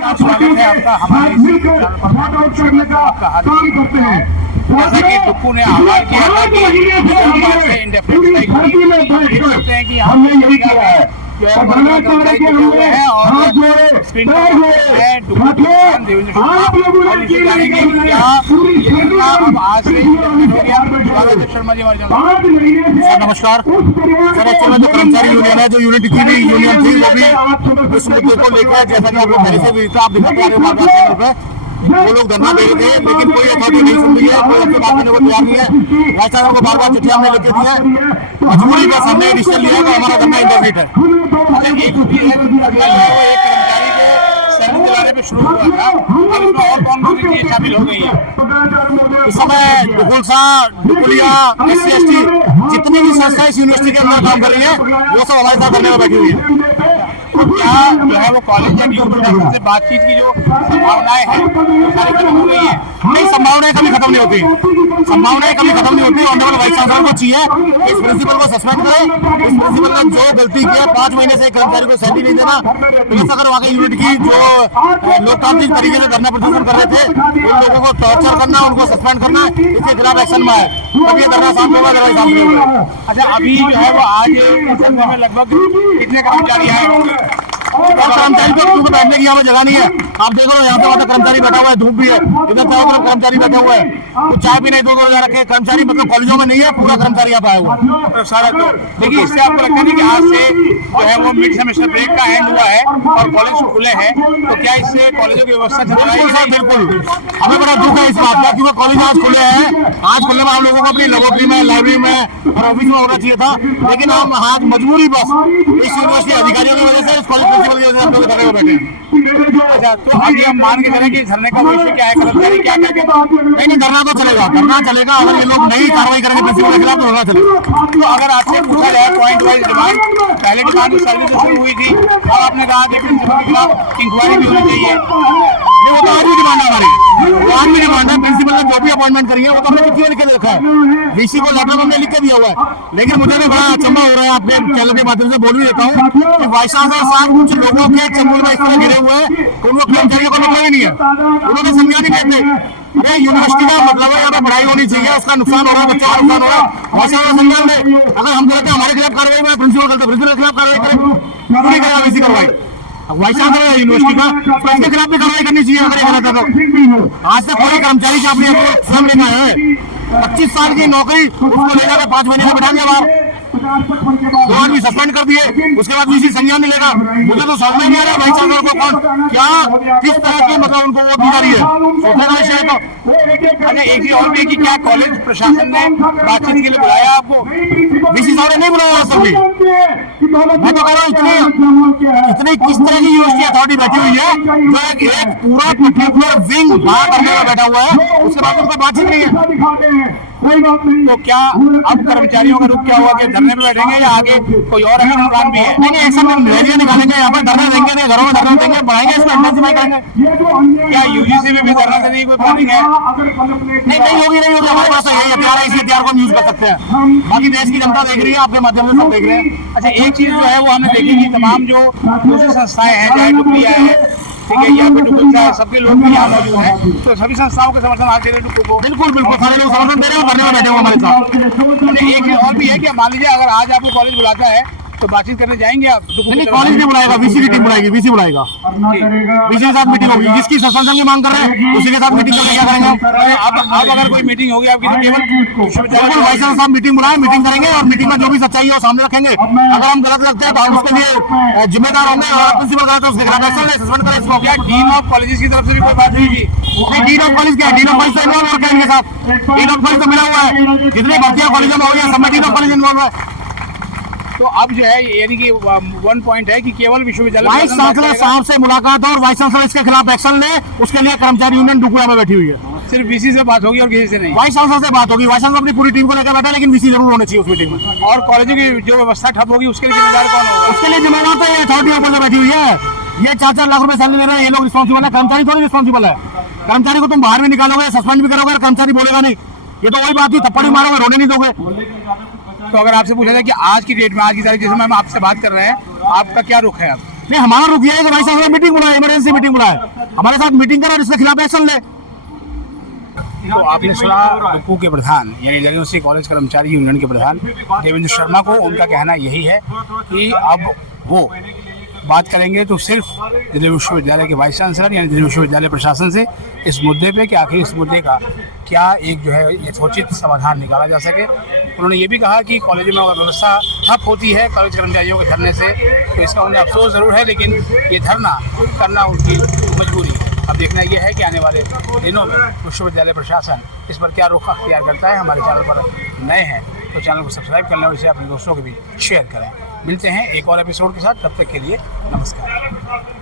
स्वागत है आपका हमारे जैसा कि टुक्कू ने आह्वान किया था कि इंडेफिनिट स्ट्राइक सोचते हैं कि हमने यही किया है हुए हैं और स्क्रीन शर्मा जी सर नमस्कार सर। एक्चुअली जो कर्मचारी यूनियन है, जो यूनिट की भी यूनियन थी, वो भी इस मुद्दे को लेकर जैसा कि आप लोग पहले से भी आप दिखाते आ रहे हैं वो लोग धरना दे रहे थे, लेकिन कोई अथॉरिटी नहीं सुन रही है, कोई उससे बात करने को तैयार नहीं है। वाइस चांसलर को बार बार चिट्ठियां हमने लिख के दी है, मजबूरी बस हमने डिसीजन लिया कि हमारा धरना इंडेफिनिट है। पे शुरू हुआ था, अब इसमें और कौन कौन सी चीजें शामिल हो गई है? इस समय डुकुलसा, डुकुलिया, SC/ST जितनी भी संस्थाएं इस यूनिवर्सिटी के अंदर काम कर रही है, वो सब हमारे साथ धरने में बैठी हुई है। क्या जो है वो कॉलेज या यूनिवर्सिटी से बातचीत की जो संभावनाएं हैं वो सारी खत्म हो गई है? नहीं, संभावनाएं कभी खत्म नहीं होती, संभावनाएं कभी खत्म नहीं होती। ऑनरेबल वाइस चांसलर को चाहिए इस प्रिंसिपल को सस्पेंड करें। इस प्रिंसिपल ने जो गलती की है, 5 महीने से कर्मचारी को सैलरी नहीं देना, प्लीज अगर वहाँ यूनिट की जो लोकतांत्रिक तरीके से धरना प्रदर्शन कर रहे थे, उन लोगों को टॉर्चर करना, उनको सस्पेंड करना, इसके खिलाफ एक्शन में है। तब ये धरना शांत होगा, दवाई शांत होगा। अच्छा, अभी जो है वो आज धरने में लगभग कितने कर्मचारी आए होंगे? कर्मचारी को बैठने की यहाँ जगह नहीं है। आप देखो यहाँ पे मतलब कर्मचारी बैठा हुआ है, धूप भी है, इधर चारों तरफ कर्मचारी बैठे हुए हैं, कुछ चाय भी नहीं, 2 लगा रखे। कर्मचारी मतलब कॉलेजों में नहीं है, पूरा कर्मचारी यहाँ पे आया हुआ है सारा। तो देखिए, इससे आपको लगता है कि आज से जो है वो मिड सेमेस्टर ब्रेक का एंड हुआ है और कॉलेज खुले हैं, तो क्या इससे कॉलेजों की व्यवस्था चल रही है? बिल्कुल, हमें बड़ा दुख है इस बात का, क्योंकि कॉलेज आज खुले हैं। आज खुलने में हम लोगों को अपनी लेबोरेटरी में, लाइब्रेरी में और ऑफिस में होना चाहिए था, लेकिन हम आज मजबूरी बस इस यूनिवर्सिटी अधिकारियों की वजह से, इस कॉलेज प्रिंसिपल की वजह से हम लोग धरने में बैठे हैं। अच्छा, तो अभी हम मान के चलें कि धरने का विषय क्या है, कर्मचारी क्या कहते हैं? नहीं, धरना तो चलेगा, धरना चलेगा। अगर ये लोग नई कार्रवाई करेंगे प्रिंसिपल के खिलाफ तो धरना चलेगा। तो अगर आपसे पूछा जाए पॉइंट वाइज डिमांड, पहले डिमांड सर्विस शुरू हुई थी और आपने कहा कि प्रिंसिपल के खिलाफ इंक्वायरी भी होनी चाहिए। नहीं, वो तो आज भी डिमांड है हमारी, आज भी डिमांड है। प्रिंसिपल ने जो भी अपॉइंटमेंट करी है वो तो हमने चिट्ठी में लिख के रखा है, VC को लेटर में हमने लिख के दिया हुआ है। लेकिन मुझे भी बड़ा अचंभा हो रहा है, आपके चैनल के माध्यम से बोल भी देता हूँ कि वाइस चांसलर साहब कुछ लोगों के चंगुल में इस तरह घिरे हुए हैं, उनको कर्मचारियों को मतलब ही नहीं है, उन्होंने संज्ञान नहीं देते। अरे यूनिवर्सिटी का मतलब है यहाँ पे पढ़ाई होनी चाहिए, उसका नुकसान हो रहा है, बच्चों का नुकसान हो रहा है, वाइस चांसलर संज्ञान दे। अगर हम गलत है, हमारे खिलाफ कार्रवाई में, प्रिंसिपल गलत है, प्रिंसिपल के खिलाफ कार्रवाई करें, पूरी करेगा VC कार्रवाई। वाइस चांसलर है यूनिवर्सिटी का, तो इसके खिलाफ भी कार्रवाई करनी चाहिए अगर ये गलत है तो। आज तक कोई कर्मचारी का अपने स्वयं लेना है, 25 साल की नौकरी, उसको ले जाकर 5 महीने में बैठा दिया बाहर, 2 आदमी सस्पेंड कर दिए, उसके बाद VC संज्ञान नहीं लेगा। मुझे तो समझ में नहीं आ रहा वाइस चांसलर को कौन क्या किस तरह के मतलब उनको वोट दी जा रही है, सोचने का विषय है। तो अच्छा, एक चीज और भी कि क्या कॉलेज प्रशासन ने बातचीत के लिए बुलाया आपको? VC साहब ने नहीं बुलाया सब भी। मैं तो कह रहा हूँ इतनी किस तरह की यूनिवर्सिटी अथॉरिटी बैठी हुई है, जो एक पूरा पर्टिकुलर विंग बाहर करने में बैठा हुआ है, उसके बाद उनको बातचीत नहीं है। तो क्या अब कर्मचारियों का रुख क्या हुआ कि धरने में बैठेंगे या आगे कोई और एक्शन प्लान भी है? नहीं, ऐसा रैलियां निकालेंगे, यहाँ पर धरने देंगे, नहीं घरों में धरने देंगे, बढ़ाएंगे, इसमें इंटेंसिफाई करेंगे। क्या UGC में भी धरना देने की कोई प्लानिंग है? नहीं होगी, हमारे पास यही हथियार है, इसी हथियार को हम यूज कर सकते हैं। बाकी देश की जनता देख रही है, आपके माध्यम से सब देख रहे हैं। अच्छा, एक चीज जो है वो हमने देखी कि तमाम जो दूसरी संस्थाएं हैं, चाहे टुकलिया है, ठीक है, यहाँ पे टुकुलसा है, सबके लोग भी यहाँ मौजूद हैं, तो सभी संस्थाओं के समर्थन आज दे रहे टुकू को। बिल्कुल, सारे लोग समर्थन दे रहे हैं, धरने में बैठे हुए हमारे साथ। एक चीज और भी है कि मान लीजिए अगर आज आपको कॉलेज बुलाता है तो बातचीत करने जाएंगे आप? नहीं, कॉलेज नहीं बुलाएगा, VC की टीम बुलाएगी, VC बुलाएगा, VC के साथ मीटिंग होगी, जिसकी सस्पेंशन की मांग कर रहे हैं उसी के साथ मीटिंग करके क्या करेंगे। अब अगर कोई मीटिंग होगी आपकी तो केवल विश्वविद्यालय वाइस चांसलर साहब मीटिंग बुलाए, मीटिंग करेंगे और मीटिंग में जो भी सच्चाई है वो सामने रखेंगे। अगर हम गलत लगते हैं तो हम उसके लिए जिम्मेदार होंगे और प्रिंसिपल गलत है उसके खिलाफ एक्शन ले, सस्पेंड करें इसको। क्या डीन ऑफ कॉलेजेस की तरफ से भी कोई बात हुई थी? डीन ऑफ कॉलेज क्या है, डीन ऑफ कॉलेज तो इन्वॉल्व हो गया इनके साथ, डीन ऑफ कॉलेज तो मिला हुआ है, जितनी भर्तियां कॉलेजों में हो गई सब में डीन ऑफ कॉलेज इन्वॉल्व है। तो अब जो है यानी कि 1 पॉइंट है कि केवल विश्वविद्यालय वाइस चांसलर साहब से मुलाकात और वाइस चांसलर इसके खिलाफ एक्शन ले, उसके लिए कर्मचारी यूनियन डुकुआ में बैठी हुई है। सिर्फ VC से बात होगी और किसी से नहीं? वाइस चांसलर से बात होगी, वाइस चांसलर अपनी पूरी टीम को लेकर बैठा है, लेकिन VC जरूर होने चाहिए उस मीटिंग में। और कॉलेजों की जो व्यवस्था ठप होगी उसके लिए जिम्मेदार कौन होगा? उसके लिए जिम्मेदार तो ये अथॉरिटी ऊपर से बैठी हुई है, ये 4-4 लाख रुपए सैलरी ले रहे हैं, ये लोग रिस्पॉन्सिबल है, कर्मचारी थोड़ी रिस्पॉन्सिबल है। कर्मचारी को तुम बाहर भी निकालोगे, सस्पेंड भी करोगे, कर्मचारी बोलेगा नहीं, ये तो वही बात थी, थप्पड़ भी मारोगे, रोने नहीं दोगे। तो अगर आपसे पूछा जाए कि आज की डेट में, आज की तारीख जिस समय हम आपसे बात कर रहे हैं, आपका क्या रुख है? अब नहीं हमारा रुक गया है कि भाई साहब हमें मीटिंग बुलाए, इमरजेंसी मीटिंग बुलाए, हमारे साथ मीटिंग करा और इसके खिलाफ एक्शन ले। तो आपने सुना डुप्पू के प्रधान यानी यूनिवर्सिटी कॉलेज कर्मचारी यूनियन के प्रधान देवेंद्र शर्मा को, उनका कहना यही है कि अब वो बात करेंगे तो सिर्फ दिल्ली विश्वविद्यालय के वाइस चांसलर यानी दिल्ली विश्वविद्यालय प्रशासन से इस मुद्दे पे कि आखिर इस मुद्दे का क्या एक जो है यथोचित समाधान निकाला जा सके। उन्होंने ये भी कहा कि कॉलेजों में व्यवस्था ठप होती है कॉलेज कर्मचारियों के धरने से, तो इसका उन्हें अफसोस ज़रूर है, लेकिन ये धरना करना उनकी मजबूरी है। अब देखना यह है कि आने वाले दिनों में विश्वविद्यालय प्रशासन इस पर क्या रुख अख्तियार करता है। हमारे चैनल पर नए हैं तो चैनल को सब्सक्राइब कर लें और इसे अपने दोस्तों के बीच शेयर करें। मिलते हैं एक और एपिसोड के साथ, तब तक के लिए नमस्कार।